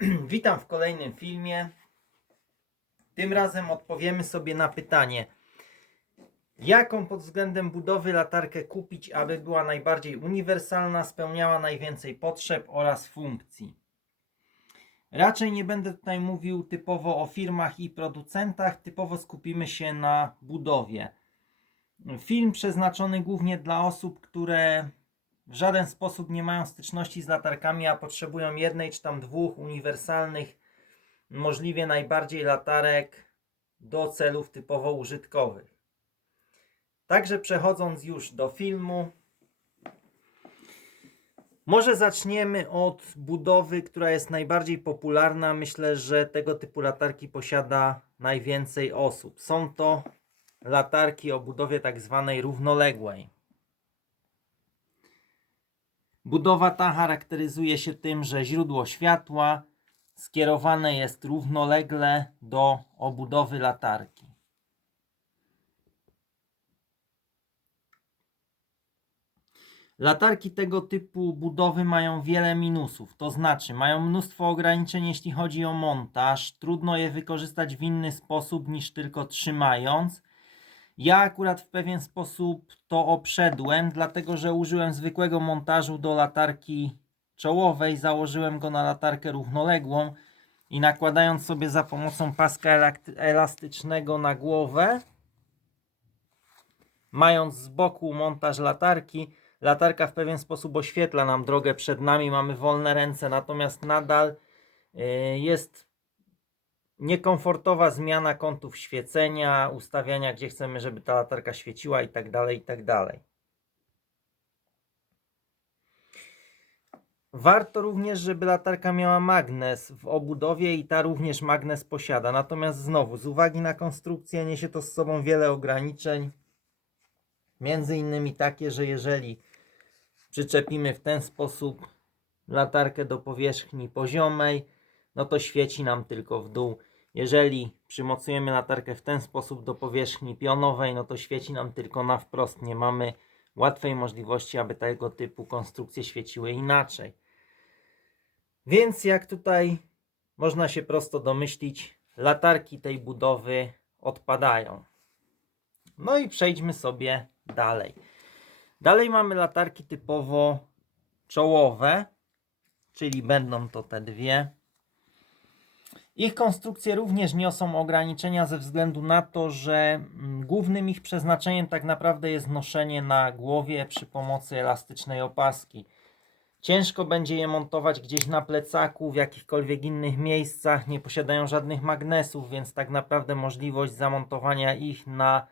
Witam w kolejnym filmie. Tym razem odpowiemy sobie na pytanie, jaką pod względem budowy latarkę kupić, aby była najbardziej uniwersalna, spełniała najwięcej potrzeb oraz funkcji. Raczej nie będę tutaj mówił typowo o firmach i producentach, typowo skupimy się na budowie. Film przeznaczony głównie dla osób, które w żaden sposób nie mają styczności z latarkami, a potrzebują jednej czy tam dwóch uniwersalnych, możliwie najbardziej latarek do celów typowo użytkowych. Także przechodząc już do filmu, może zaczniemy od budowy, która jest najbardziej popularna. Myślę, że tego typu latarki posiada najwięcej osób. Są to latarki o budowie tak zwanej równoległej. Budowa ta charakteryzuje się tym, że źródło światła skierowane jest równolegle do obudowy latarki. Latarki tego typu budowy mają wiele minusów, to znaczy mają mnóstwo ograniczeń jeśli chodzi o montaż, trudno je wykorzystać w inny sposób niż tylko trzymając. Ja akurat w pewien sposób to obszedłem, dlatego że użyłem zwykłego montażu do latarki czołowej, założyłem go na latarkę równoległą i nakładając sobie za pomocą paska elastycznego na głowę, mając z boku montaż latarki, latarka w pewien sposób oświetla nam drogę przed nami, mamy wolne ręce, natomiast nadal y, jest niekomfortowa zmiana kątów świecenia, ustawiania, gdzie chcemy, żeby ta latarka świeciła i tak dalej, i tak dalej. Warto również, żeby latarka miała magnes w obudowie i ta również magnes posiada. Natomiast znowu, z uwagi na konstrukcję niesie to z sobą wiele ograniczeń. Między innymi takie, że jeżeli przyczepimy w ten sposób latarkę do powierzchni poziomej, no to świeci nam tylko w dół. Jeżeli przymocujemy latarkę w ten sposób do powierzchni pionowej, no to świeci nam tylko na wprost. Nie mamy łatwej możliwości, aby tego typu konstrukcje świeciły inaczej. Więc jak tutaj można się prosto domyślić, latarki tej budowy odpadają. No i przejdźmy sobie dalej. Dalej mamy latarki typowo czołowe, czyli będą to te dwie. Ich konstrukcje również niosą ograniczenia ze względu na to, że mm, głównym ich przeznaczeniem tak naprawdę jest noszenie na głowie przy pomocy elastycznej opaski. Ciężko będzie je montować gdzieś na plecaku, w jakichkolwiek innych miejscach, nie posiadają żadnych magnesów, więc tak naprawdę możliwość zamontowania ich na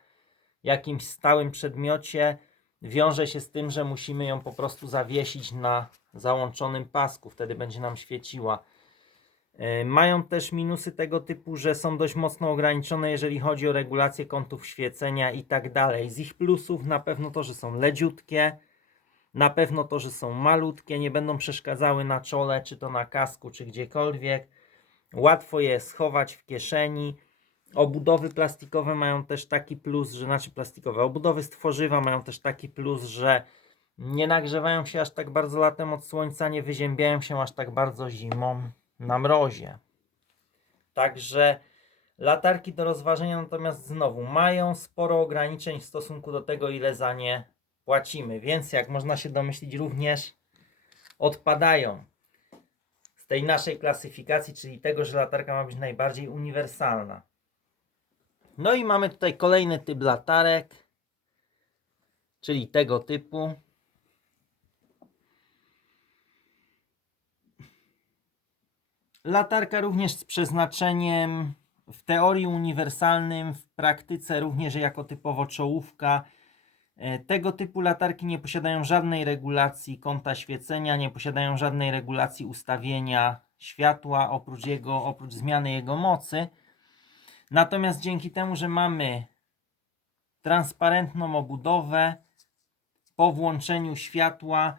jakimś stałym przedmiocie wiąże się z tym, że musimy ją po prostu zawiesić na załączonym pasku, wtedy będzie nam świeciła. E, Mają też minusy tego typu, że są dość mocno ograniczone, jeżeli chodzi o regulację kątów świecenia i tak dalej. Z ich plusów na pewno to, że są leciutkie, na pewno to, że są malutkie, nie będą przeszkadzały na czole, czy to na kasku, czy gdziekolwiek. Łatwo je schować w kieszeni. Obudowy plastikowe mają też taki plus, że znaczy plastikowe, obudowy z tworzywa mają też taki plus, że nie nagrzewają się aż tak bardzo latem od słońca, nie wyziębiają się aż tak bardzo zimą na mrozie. Także latarki do rozważenia natomiast znowu mają sporo ograniczeń w stosunku do tego, ile za nie płacimy, więc jak można się domyślić, również odpadają z tej naszej klasyfikacji, czyli tego, że latarka ma być najbardziej uniwersalna. No i mamy tutaj kolejny typ latarek, czyli tego typu. Latarka również z przeznaczeniem w teorii uniwersalnym, w praktyce również jako typowo czołówka. E, Tego typu latarki nie posiadają żadnej regulacji kąta świecenia, nie posiadają żadnej regulacji ustawienia światła oprócz, jego, oprócz zmiany jego mocy. Natomiast dzięki temu, że mamy transparentną obudowę, po włączeniu światła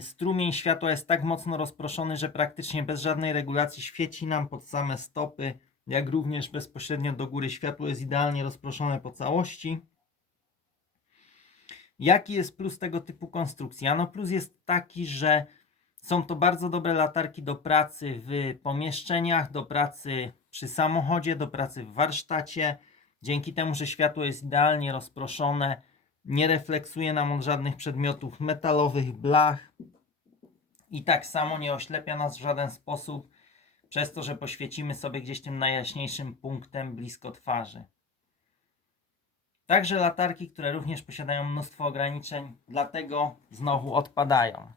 strumień światła jest tak mocno rozproszony, że praktycznie bez żadnej regulacji świeci nam pod same stopy, jak również bezpośrednio do góry światło jest idealnie rozproszone po całości. Jaki jest plus tego typu konstrukcji? Ano plus jest taki, że Są to bardzo dobre latarki do pracy w pomieszczeniach, do pracy przy samochodzie, do pracy w warsztacie. Dzięki temu, że światło jest idealnie rozproszone, nie refleksuje nam od żadnych przedmiotów metalowych, blach i tak samo nie oślepia nas w żaden sposób przez to, że poświecimy sobie gdzieś tym najjaśniejszym punktem blisko twarzy. Także latarki, które również posiadają mnóstwo ograniczeń, dlatego znowu odpadają.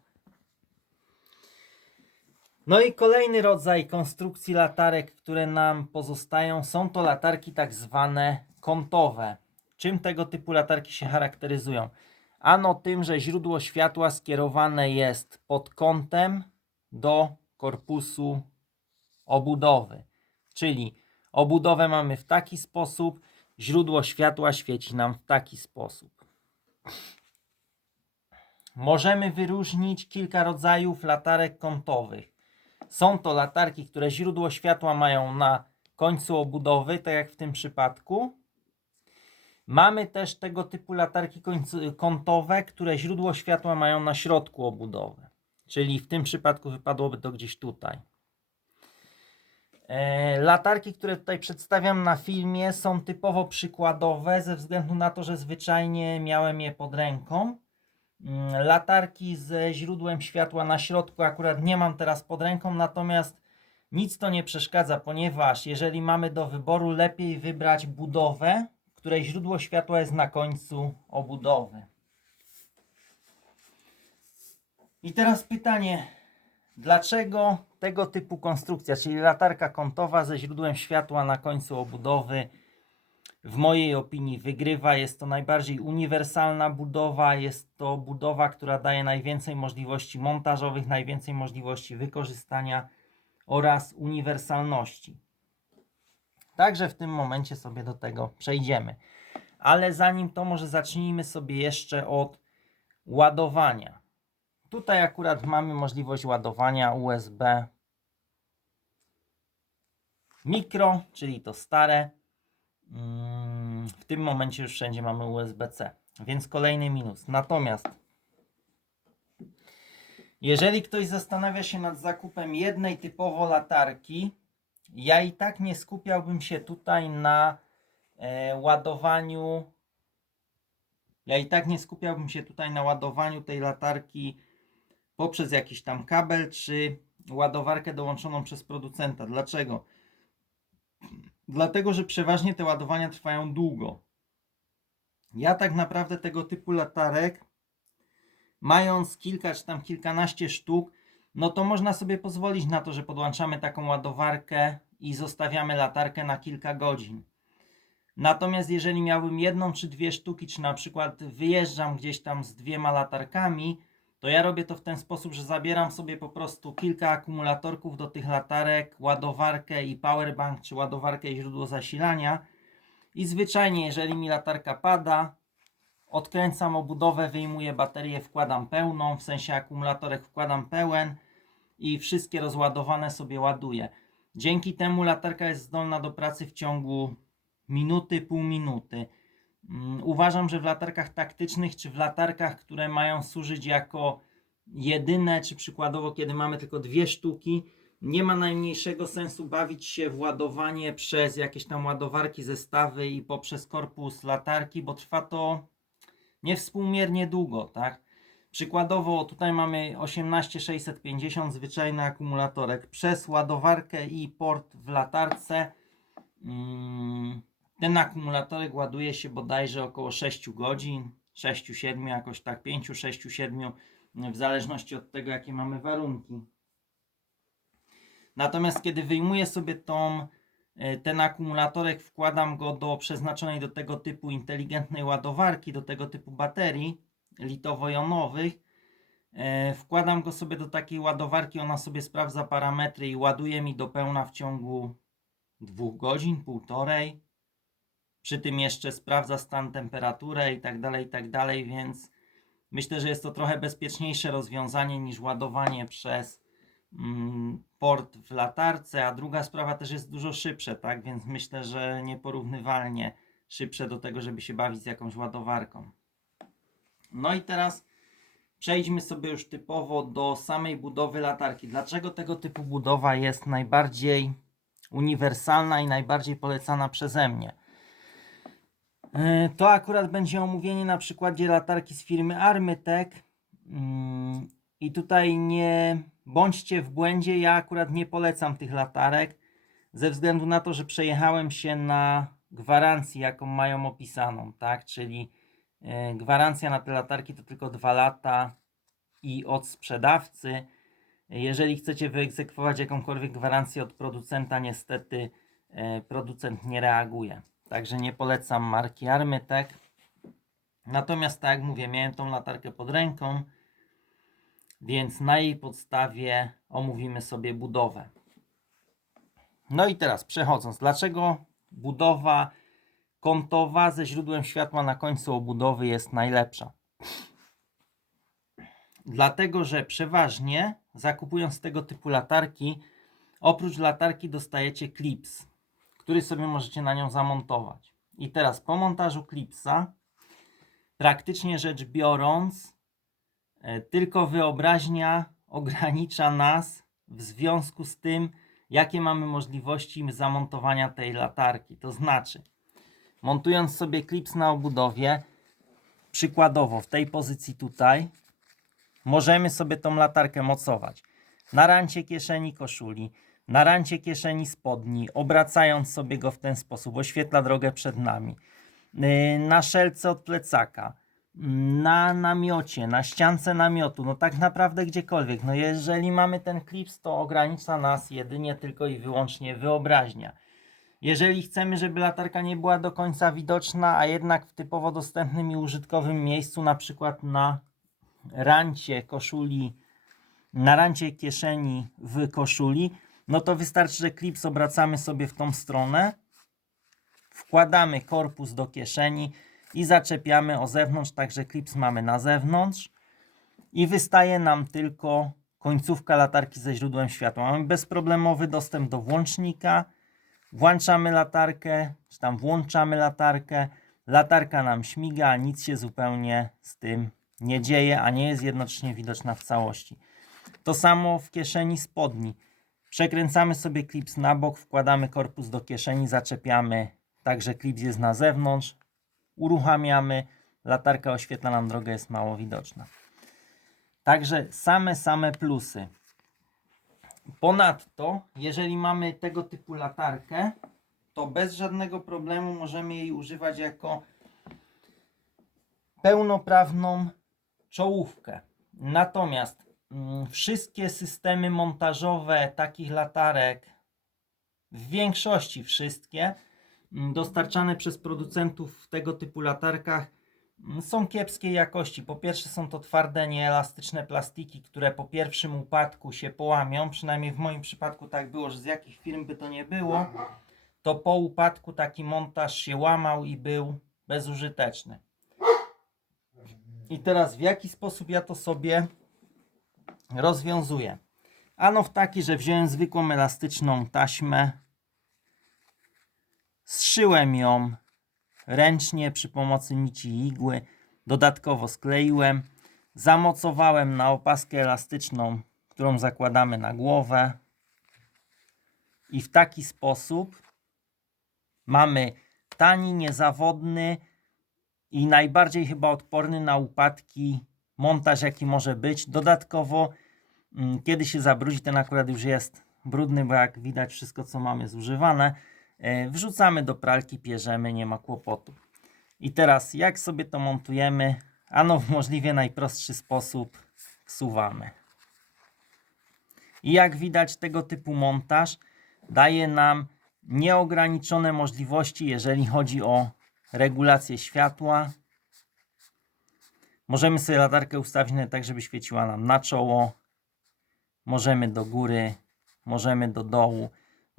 No i kolejny rodzaj konstrukcji latarek, które nam pozostają, są to latarki tak zwane kątowe. Czym tego typu latarki się charakteryzują? Ano tym, że źródło światła skierowane jest pod kątem do korpusu obudowy. Czyli obudowę mamy w taki sposób, źródło światła świeci nam w taki sposób. Możemy wyróżnić kilka rodzajów latarek kątowych. Są to latarki, które źródło światła mają na końcu obudowy, tak jak w tym przypadku. Mamy też tego typu latarki kątowe, które źródło światła mają na środku obudowy. Czyli w tym przypadku wypadłoby to gdzieś tutaj. E, Latarki, które tutaj przedstawiam na filmie, są typowo przykładowe, ze względu na to, że zwyczajnie miałem je pod ręką. Mm, Latarki ze źródłem światła na środku akurat nie mam teraz pod ręką, natomiast nic to nie przeszkadza, ponieważ jeżeli mamy do wyboru, lepiej wybrać budowę, której źródło światła jest na końcu obudowy. I teraz pytanie, dlaczego tego typu konstrukcja, czyli latarka kątowa ze źródłem światła na końcu obudowy, w mojej opinii wygrywa. Jest to najbardziej uniwersalna budowa. Jest to budowa, która daje najwięcej możliwości montażowych, najwięcej możliwości wykorzystania oraz uniwersalności. Także w tym momencie sobie do tego przejdziemy. Ale zanim to, może zacznijmy sobie jeszcze od ładowania. Tutaj akurat mamy możliwość ładowania USB mikro, czyli to stare. Mm, W tym momencie już wszędzie mamy USB-C, więc kolejny minus. Natomiast jeżeli ktoś zastanawia się nad zakupem jednej typowo latarki, ja i tak nie skupiałbym się tutaj na e, ładowaniu. Ja i tak nie skupiałbym się tutaj na ładowaniu tej latarki poprzez jakiś tam kabel czy ładowarkę dołączoną przez producenta. Dlaczego? Dlatego, że przeważnie te ładowania trwają długo. Ja tak naprawdę tego typu latarek, mając kilka czy tam kilkanaście sztuk, no to można sobie pozwolić na to, że podłączamy taką ładowarkę i zostawiamy latarkę na kilka godzin. Natomiast jeżeli miałbym jedną czy dwie sztuki, czy na przykład wyjeżdżam gdzieś tam z dwiema latarkami, to ja robię to w ten sposób, że zabieram sobie po prostu kilka akumulatorków do tych latarek, ładowarkę i powerbank, czy ładowarkę i źródło zasilania. I zwyczajnie, jeżeli mi latarka pada, odkręcam obudowę, wyjmuję baterię, wkładam pełną, w sensie akumulatorek wkładam pełen i wszystkie rozładowane sobie ładuję. Dzięki temu latarka jest zdolna do pracy w ciągu minuty, pół minuty. Mm, Uważam, że w latarkach taktycznych, czy w latarkach, które mają służyć jako jedyne, czy przykładowo, kiedy mamy tylko dwie sztuki, nie ma najmniejszego sensu bawić się w ładowanie przez jakieś tam ładowarki, zestawy i poprzez korpus latarki, bo trwa to niewspółmiernie długo, tak? Przykładowo tutaj mamy 18650 zwyczajny akumulatorek przez ładowarkę i port w latarce. Mm, ten akumulatorek ładuje się bodajże około 6 godzin, 6-7, jakoś tak, 5-6-7, w zależności od tego, jakie mamy warunki. Natomiast kiedy wyjmuję sobie tą, ten akumulatorek, wkładam go do przeznaczonej do tego typu inteligentnej ładowarki, do tego typu baterii litowo-jonowych, e, wkładam go sobie do takiej ładowarki, ona sobie sprawdza parametry i ładuje mi do pełna w ciągu dwóch godzin, półtorej. Przy tym jeszcze sprawdza stan, temperaturę i tak dalej, i tak dalej, więc myślę, że jest to trochę bezpieczniejsze rozwiązanie niż ładowanie przez port w latarce, a druga sprawa też jest dużo szybsze, tak? Więc myślę, że nieporównywalnie szybsze do tego, żeby się bawić z jakąś ładowarką. No i teraz przejdźmy sobie już typowo do samej budowy latarki. Dlaczego tego typu budowa jest najbardziej uniwersalna i najbardziej polecana przeze mnie? Yy, To akurat będzie omówienie na przykładzie latarki z firmy Armytech. I tutaj nie bądźcie w błędzie, ja akurat nie polecam tych latarek ze względu na to, że przejechałem się na gwarancji, jaką mają opisaną, tak? Czyli e, gwarancja na te latarki to tylko 2 lata i od sprzedawcy. Jeżeli chcecie wyegzekwować jakąkolwiek gwarancję od producenta, niestety e, producent nie reaguje. Także nie polecam marki Armytech. Natomiast tak jak mówię, miałem tą latarkę pod ręką, więc na jej podstawie omówimy sobie budowę. No i teraz przechodząc, dlaczego budowa kątowa ze źródłem światła na końcu obudowy jest najlepsza? Dlatego, że przeważnie zakupując tego typu latarki, oprócz latarki dostajecie klips, który sobie możecie na nią zamontować. I teraz po montażu klipsa, praktycznie rzecz biorąc, tylko wyobraźnia ogranicza nas w związku z tym, jakie mamy możliwości zamontowania tej latarki. To znaczy, montując sobie klips na obudowie, przykładowo w tej pozycji tutaj, możemy sobie tą latarkę mocować na rancie kieszeni koszuli, na rancie kieszeni spodni, obracając sobie go w ten sposób, oświetla drogę przed nami, Yy, na szelce od plecaka, na namiocie, na ściance namiotu, no tak naprawdę gdziekolwiek. No jeżeli mamy ten klips, to ogranicza nas jedynie tylko i wyłącznie wyobraźnia. Jeżeli chcemy, żeby latarka nie była do końca widoczna, a jednak w typowo dostępnym i użytkowym miejscu, na przykład na rancie koszuli, na rancie kieszeni w koszuli, no to wystarczy, że klips obracamy sobie w tą stronę, wkładamy korpus do kieszeni i zaczepiamy o zewnątrz, także klips mamy na zewnątrz i wystaje nam tylko końcówka latarki ze źródłem światła. Mamy bezproblemowy dostęp do włącznika, włączamy latarkę, czy tam włączamy latarkę, latarka nam śmiga, nic się zupełnie z tym nie dzieje, a nie jest jednocześnie widoczna w całości. To samo w kieszeni spodni. Przekręcamy sobie klips na bok, wkładamy korpus do kieszeni, zaczepiamy, także klips jest na zewnątrz, uruchamiamy, latarka oświetla nam drogę, jest mało widoczna. Także same, same plusy. Ponadto, jeżeli mamy tego typu latarkę, to bez żadnego problemu możemy jej używać jako pełnoprawną czołówkę. Natomiast mm, wszystkie systemy montażowe takich latarek, w większości wszystkie, dostarczane przez producentów w tego typu latarkach mm, są kiepskiej jakości. Po pierwsze są to twarde, nieelastyczne plastiki, które po pierwszym upadku się połamią. Przynajmniej w moim przypadku tak było, że z jakich firm by to nie było, to po upadku taki montaż się łamał i był bezużyteczny. I teraz w jaki sposób ja to sobie rozwiązuję? Ano w taki, że wziąłem zwykłą elastyczną taśmę, zszyłem ją ręcznie przy pomocy nici i igły, dodatkowo skleiłem, zamocowałem na opaskę elastyczną, którą zakładamy na głowę i w taki sposób mamy tani, niezawodny, i najbardziej chyba odporny na upadki montaż, jaki może być. Dodatkowo, mm, kiedy się zabrudzi, ten akurat już jest brudny, bo jak widać, wszystko co mamy zużywane. E, Wrzucamy do pralki, pierzemy, nie ma kłopotu. I teraz, jak sobie to montujemy? Ano, w możliwie najprostszy sposób wsuwamy. I jak widać, tego typu montaż daje nam nieograniczone możliwości, jeżeli chodzi o regulację światła. Możemy sobie latarkę ustawić tak, żeby świeciła nam na czoło. Możemy do góry, możemy do dołu,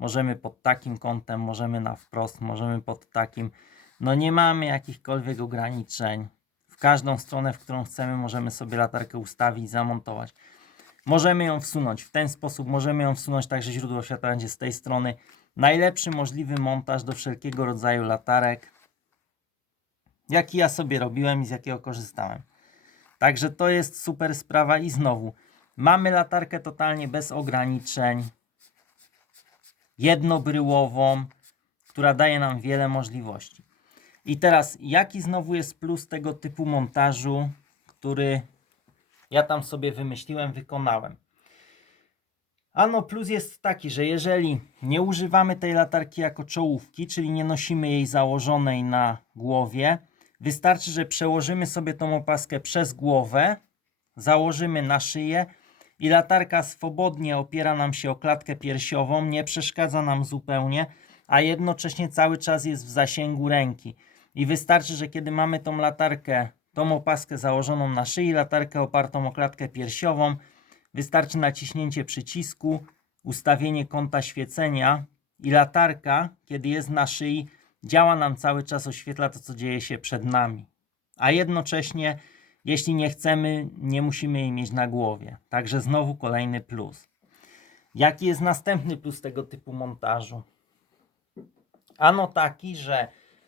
możemy pod takim kątem, możemy na wprost, możemy pod takim. No nie mamy jakichkolwiek ograniczeń. W każdą stronę, w którą chcemy, możemy sobie latarkę ustawić, zamontować. Możemy ją wsunąć w ten sposób, możemy ją wsunąć tak, że źródło światła będzie z tej strony. Najlepszy możliwy montaż do wszelkiego rodzaju latarek jaki ja sobie robiłem i z jakiego korzystałem. Także to jest super sprawa i znowu mamy latarkę totalnie bez ograniczeń, jednobryłową, która daje nam wiele możliwości. I teraz, jaki znowu jest plus tego typu montażu, który ja tam sobie wymyśliłem, wykonałem? Ano plus jest taki, że jeżeli nie używamy tej latarki jako czołówki, czyli nie nosimy jej założonej na głowie, wystarczy, że przełożymy sobie tą opaskę przez głowę, założymy na szyję i latarka swobodnie opiera nam się o klatkę piersiową, nie przeszkadza nam zupełnie, a jednocześnie cały czas jest w zasięgu ręki. I wystarczy, że kiedy mamy tą latarkę, tą opaskę założoną na szyi, latarkę opartą o klatkę piersiową, wystarczy naciśnięcie przycisku, ustawienie kąta świecenia i latarka, kiedy jest na szyi, działa nam cały czas, oświetla to, co dzieje się przed nami. A jednocześnie, jeśli nie chcemy, nie musimy jej mieć na głowie. Także znowu kolejny plus. Jaki jest następny plus tego typu montażu? Ano taki, że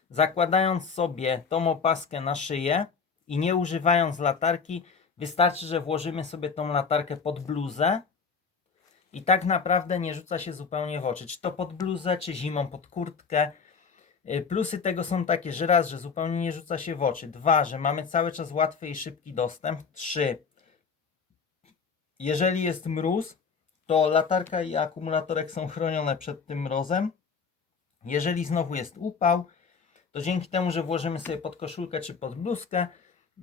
zakładając sobie tą opaskę na szyję i nie używając latarki, wystarczy, że włożymy sobie tą latarkę pod bluzę i tak naprawdę nie rzuca się zupełnie w oczy. Czy to pod bluzę, czy zimą pod kurtkę. Y, Plusy tego są takie, że raz, że zupełnie nie rzuca się w oczy. Dwa, że mamy cały czas łatwy i szybki dostęp. Trzy, jeżeli jest mróz, to latarka i akumulatorek są chronione przed tym mrozem. Jeżeli znowu jest upał, to dzięki temu, że włożymy sobie pod koszulkę czy pod bluzkę,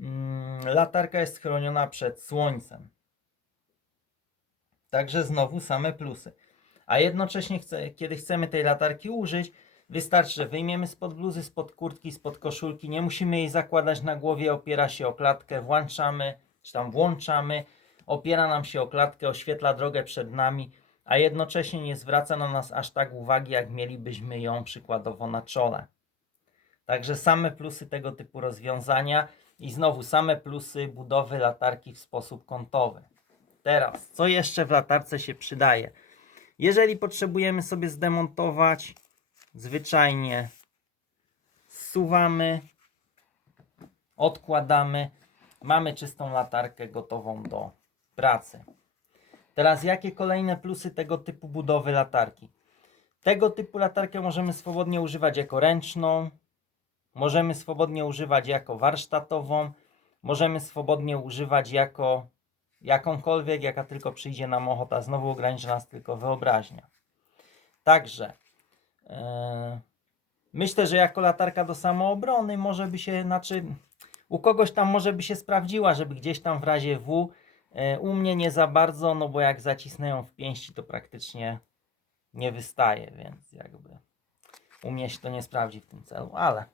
mm, latarka jest chroniona przed słońcem. Także znowu same plusy. A jednocześnie, kiedy chcemy tej latarki użyć, wystarczy, że wyjmiemy spod bluzy, spod kurtki, spod koszulki. Nie musimy jej zakładać na głowie, opiera się o klatkę, włączamy, czy tam włączamy, opiera nam się o klatkę, oświetla drogę przed nami, a jednocześnie nie zwraca na nas aż tak uwagi, jak mielibyśmy ją przykładowo na czole. Także same plusy tego typu rozwiązania i znowu same plusy budowy latarki w sposób kątowy. Teraz, co jeszcze w latarce się przydaje? Jeżeli potrzebujemy sobie zdemontować, zwyczajnie zsuwamy, odkładamy, mamy czystą latarkę gotową do pracy. Teraz, jakie kolejne plusy tego typu budowy latarki? Tego typu latarkę możemy swobodnie używać jako ręczną, możemy swobodnie używać jako warsztatową, możemy swobodnie używać jako jakąkolwiek, jaka tylko przyjdzie nam ochota. Znowu ogranicza nas tylko wyobraźnia. Także myślę, że jako latarka do samoobrony może by się, znaczy u kogoś tam może by się sprawdziła, żeby gdzieś tam w razie W. E, u mnie nie za bardzo, no bo jak zacisnę ją w pięści, to praktycznie nie wystaje, więc jakby u mnie się to nie sprawdzi w tym celu, ale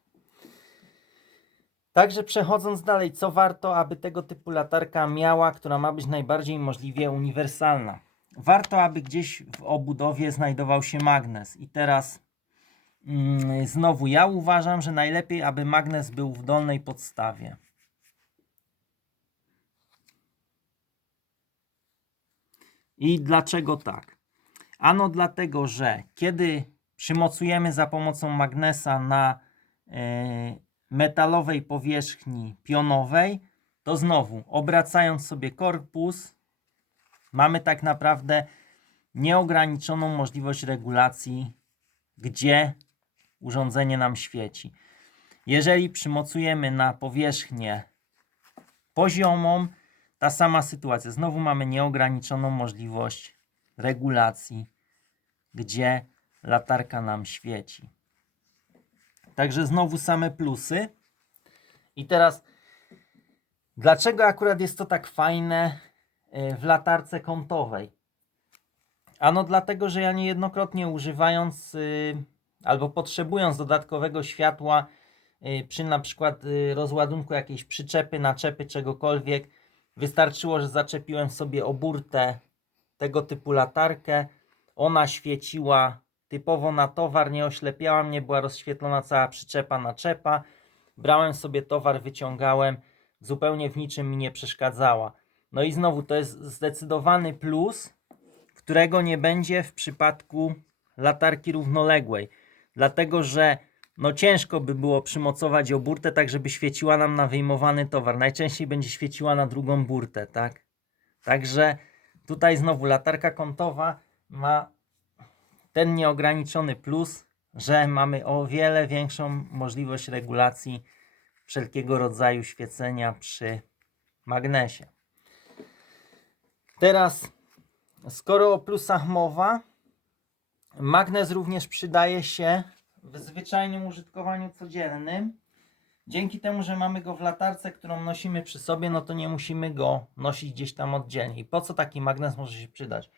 Także przechodząc dalej, co warto, aby tego typu latarka miała, która ma być najbardziej możliwie uniwersalna? Warto, aby gdzieś w obudowie znajdował się magnes. I teraz znowu ja uważam, że najlepiej, aby magnes był w dolnej podstawie. I dlaczego tak? Ano dlatego, że kiedy przymocujemy za pomocą magnesa na e, metalowej powierzchni pionowej, to znowu obracając sobie korpus, mamy tak naprawdę nieograniczoną możliwość regulacji, gdzie urządzenie nam świeci. Jeżeli przymocujemy na powierzchnię poziomą, ta sama sytuacja. Znowu mamy nieograniczoną możliwość regulacji, gdzie latarka nam świeci. Także znowu same plusy. I teraz, dlaczego akurat jest to tak fajne y, w latarce kątowej? Ano dlatego, że ja niejednokrotnie używając y, albo potrzebując dodatkowego światła y, przy na przykład rozładunku jakiejś przyczepy, naczepy, czegokolwiek, wystarczyło, że zaczepiłem sobie oburtę tego typu latarkę. Ona świeciła typowo na towar, nie oślepiała mnie, była rozświetlona cała przyczepa, naczepa. Brałem sobie towar, wyciągałem, zupełnie w niczym mi nie przeszkadzała. No i znowu to jest zdecydowany plus, którego nie będzie w przypadku latarki równoległej. Dlatego, że no ciężko by było przymocować ją burtę tak, żeby świeciła nam na wyjmowany towar. Najczęściej będzie świeciła na drugą burtę, tak? Także tutaj znowu latarka kątowa ma ten nieograniczony plus, że mamy o wiele większą możliwość regulacji wszelkiego rodzaju świecenia przy magnesie. Teraz, skoro o plusach mowa, magnes również przydaje się w zwyczajnym użytkowaniu codziennym. Dzięki temu, że mamy go w latarce, którą nosimy przy sobie, no to nie musimy go nosić gdzieś tam oddzielnie. I po co taki magnes może się przydać?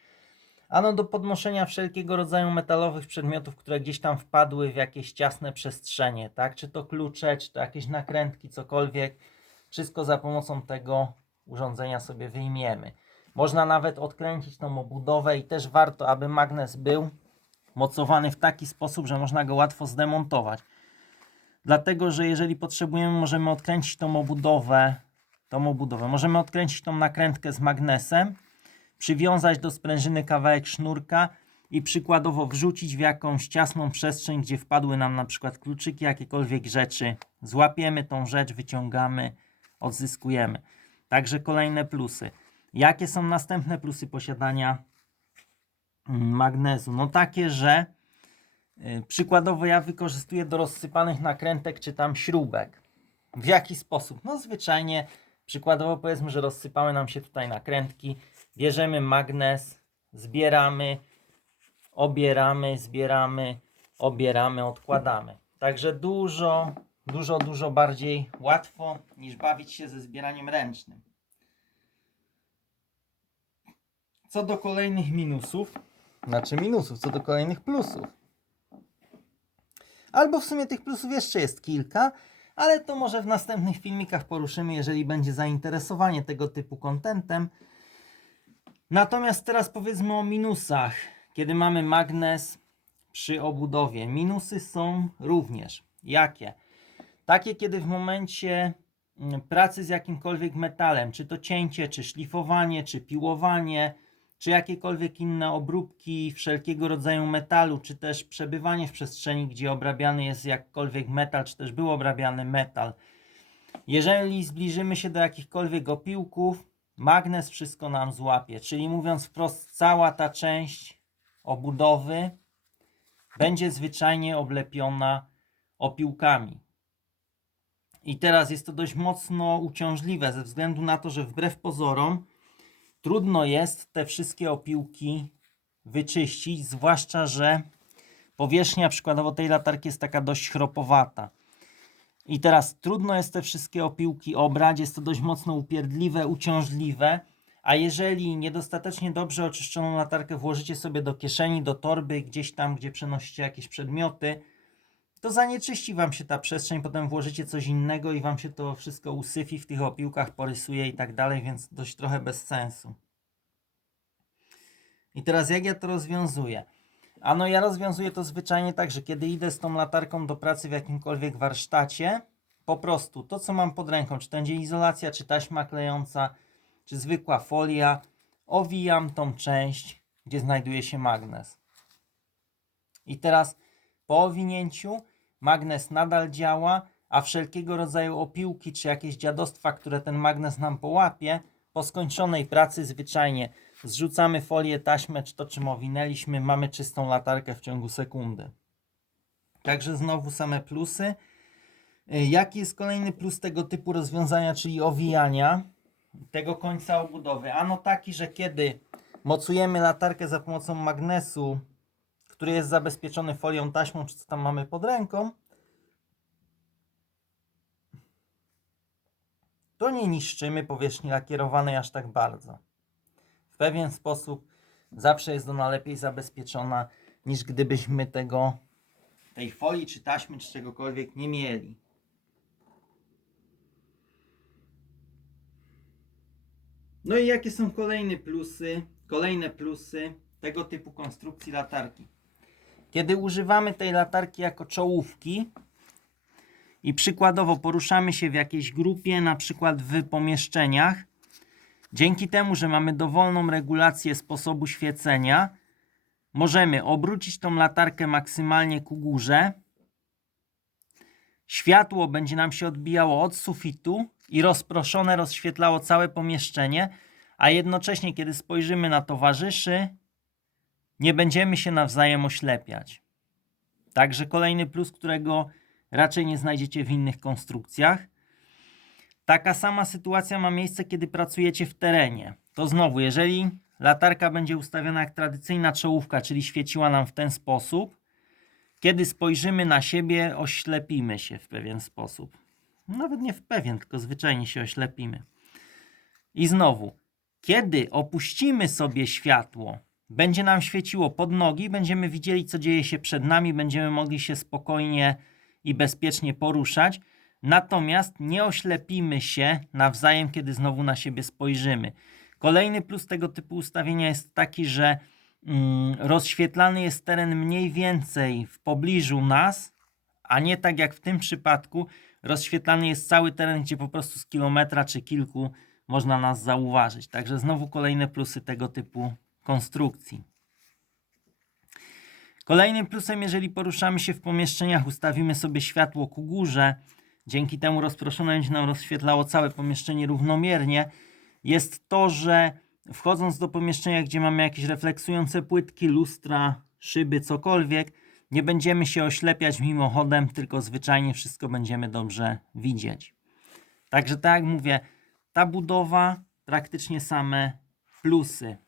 Ano do podnoszenia wszelkiego rodzaju metalowych przedmiotów, które gdzieś tam wpadły w jakieś ciasne przestrzenie, tak? Czy to klucze, czy to jakieś nakrętki, cokolwiek. Wszystko za pomocą tego urządzenia sobie wyjmiemy. Można nawet odkręcić tą obudowę i też warto, aby magnes był mocowany w taki sposób, że można go łatwo zdemontować. Dlatego, że jeżeli potrzebujemy, możemy odkręcić tą obudowę, tą obudowę. Możemy odkręcić tą nakrętkę z magnesem, przywiązać do sprężyny kawałek sznurka i przykładowo wrzucić w jakąś ciasną przestrzeń, gdzie wpadły nam na przykład kluczyki, jakiekolwiek rzeczy. Złapiemy tą rzecz, wyciągamy, odzyskujemy. Także kolejne plusy. Jakie są następne plusy posiadania magnezu? No takie, że y, przykładowo ja wykorzystuję do rozsypanych nakrętek czy tam śrubek. W jaki sposób? No zwyczajnie, przykładowo powiedzmy, że rozsypały nam się tutaj nakrętki, bierzemy magnes, zbieramy, obieramy, zbieramy, obieramy, odkładamy. Także dużo, dużo, dużo bardziej łatwo niż bawić się ze zbieraniem ręcznym. Co do kolejnych minusów, znaczy minusów, co do kolejnych plusów. Albo w sumie tych plusów jeszcze jest kilka, ale to może w następnych filmikach poruszymy, jeżeli będzie zainteresowanie tego typu kontentem. Natomiast teraz powiedzmy o minusach, kiedy mamy magnes przy obudowie. Minusy są również. Jakie? Takie, kiedy w momencie mm, pracy z jakimkolwiek metalem, czy to cięcie, czy szlifowanie, czy piłowanie, czy jakiekolwiek inne obróbki wszelkiego rodzaju metalu, czy też przebywanie w przestrzeni, gdzie obrabiany jest jakkolwiek metal, czy też był obrabiany metal. Jeżeli zbliżymy się do jakichkolwiek opiłków, magnes wszystko nam złapie. Czyli mówiąc wprost, cała ta część obudowy będzie zwyczajnie oblepiona opiłkami. I teraz jest to dość mocno uciążliwe ze względu na to, że wbrew pozorom trudno jest te wszystkie opiłki wyczyścić, zwłaszcza, że powierzchnia przykładowo tej latarki jest taka dość chropowata. I teraz trudno jest te wszystkie opiłki obrać, jest to dość mocno upierdliwe, uciążliwe, a jeżeli niedostatecznie dobrze oczyszczoną latarkę włożycie sobie do kieszeni, do torby, gdzieś tam, gdzie przenosicie jakieś przedmioty, to zanieczyści Wam się ta przestrzeń, potem włożycie coś innego i Wam się to wszystko usyfi, w tych opiłkach porysuje i tak dalej, więc dość trochę bez sensu. I teraz jak ja to rozwiązuję? Ano ja rozwiązuję to zwyczajnie tak, że kiedy idę z tą latarką do pracy w jakimkolwiek warsztacie, po prostu to co mam pod ręką, czy to będzie izolacja, czy taśma klejąca, czy zwykła folia, owijam tą część, gdzie znajduje się magnes. I teraz po owinięciu magnes nadal działa, a wszelkiego rodzaju opiłki czy jakieś dziadostwa, które ten magnes nam połapie, po skończonej pracy zwyczajnie zrzucamy folię, taśmę, czy to czym owinęliśmy, mamy czystą latarkę w ciągu sekundy. Także znowu same plusy. Y, Jaki jest kolejny plus tego typu rozwiązania, czyli owijania tego końca obudowy? Ano taki, że kiedy mocujemy latarkę za pomocą magnesu, który jest zabezpieczony folią, taśmą, czy co tam mamy pod ręką, to nie niszczymy powierzchni lakierowanej aż tak bardzo. W pewien sposób zawsze jest ona lepiej zabezpieczona niż gdybyśmy tego, tej folii, czy taśmy, czy czegokolwiek nie mieli. No i jakie są kolejne plusy, kolejne plusy tego typu konstrukcji latarki? Kiedy używamy tej latarki jako czołówki i przykładowo poruszamy się w jakiejś grupie, na przykład w pomieszczeniach, dzięki temu, że mamy dowolną regulację sposobu świecenia, możemy obrócić tą latarkę maksymalnie ku górze. Światło będzie nam się odbijało od sufitu i rozproszone rozświetlało całe pomieszczenie, a jednocześnie, kiedy spojrzymy na towarzyszy, nie będziemy się nawzajem oślepiać. Także kolejny plus, którego raczej nie znajdziecie w innych konstrukcjach. Taka sama sytuacja ma miejsce, kiedy pracujecie w terenie. To znowu, jeżeli latarka będzie ustawiona jak tradycyjna czołówka, czyli świeciła nam w ten sposób, kiedy spojrzymy na siebie, oślepimy się w pewien sposób. Nawet nie w pewien, tylko zwyczajnie się oślepimy. I znowu, kiedy opuścimy sobie światło, będzie nam świeciło pod nogi, będziemy widzieli, co dzieje się przed nami, będziemy mogli się spokojnie i bezpiecznie poruszać. Natomiast nie oślepimy się nawzajem, kiedy znowu na siebie spojrzymy. Kolejny plus tego typu ustawienia jest taki, że mm, rozświetlany jest teren mniej więcej w pobliżu nas, a nie tak jak w tym przypadku. Rozświetlany jest cały teren, gdzie po prostu z kilometra czy kilku można nas zauważyć. Także znowu kolejne plusy tego typu konstrukcji. Kolejnym plusem, jeżeli poruszamy się w pomieszczeniach, ustawimy sobie światło ku górze, dzięki temu rozproszone będzie nam rozświetlało całe pomieszczenie równomiernie, jest to, że wchodząc do pomieszczenia, gdzie mamy jakieś refleksujące płytki, lustra, szyby, cokolwiek, nie będziemy się oślepiać mimochodem, tylko zwyczajnie wszystko będziemy dobrze widzieć. Także tak jak mówię, ta budowa praktycznie same plusy.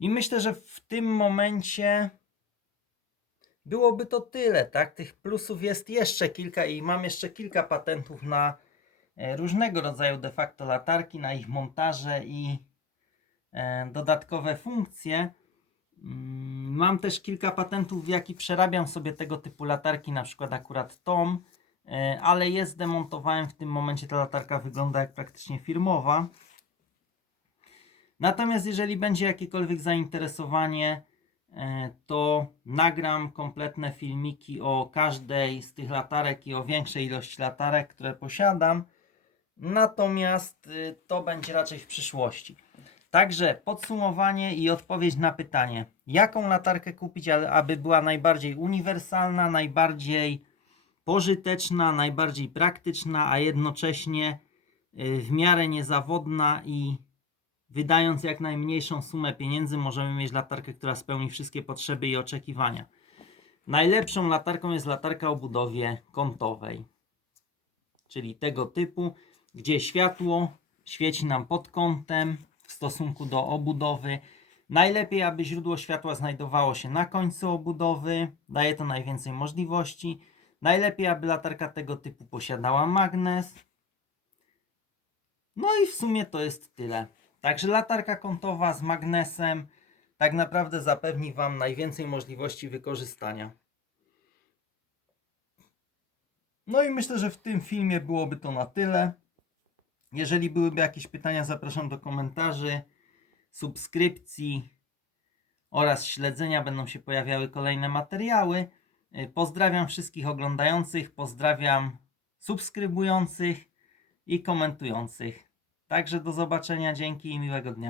I myślę, że w tym momencie byłoby to tyle, tak? Tych plusów jest jeszcze kilka i mam jeszcze kilka patentów na e, różnego rodzaju de facto latarki, na ich montaże i e, dodatkowe funkcje. Mm, Mam też kilka patentów, w jaki przerabiam sobie tego typu latarki, na przykład akurat Tom, e, ale je zdemontowałem w tym momencie. Ta latarka wygląda jak praktycznie firmowa. Natomiast jeżeli będzie jakiekolwiek zainteresowanie, e, to nagram kompletne filmiki o każdej z tych latarek i o większej ilości latarek, które posiadam. Natomiast y, to będzie raczej w przyszłości. Także podsumowanie i odpowiedź na pytanie, jaką latarkę kupić, aby była najbardziej uniwersalna, najbardziej pożyteczna, najbardziej praktyczna, a jednocześnie y, w miarę niezawodna i wydając jak najmniejszą sumę pieniędzy, możemy mieć latarkę, która spełni wszystkie potrzeby i oczekiwania. Najlepszą latarką jest latarka o budowie kątowej, czyli tego typu, gdzie światło świeci nam pod kątem w stosunku do obudowy. Najlepiej, aby źródło światła znajdowało się na końcu obudowy, daje to najwięcej możliwości. Najlepiej, aby latarka tego typu posiadała magnes. No i w sumie to jest tyle. Także latarka kątowa z magnesem tak naprawdę zapewni Wam najwięcej możliwości wykorzystania. No i myślę, że w tym filmie byłoby to na tyle. Jeżeli byłyby jakieś pytania, zapraszam do komentarzy, subskrypcji oraz śledzenia. Będą się pojawiały kolejne materiały. Pozdrawiam wszystkich oglądających, pozdrawiam subskrybujących i komentujących. Także do zobaczenia, dzięki i miłego dnia.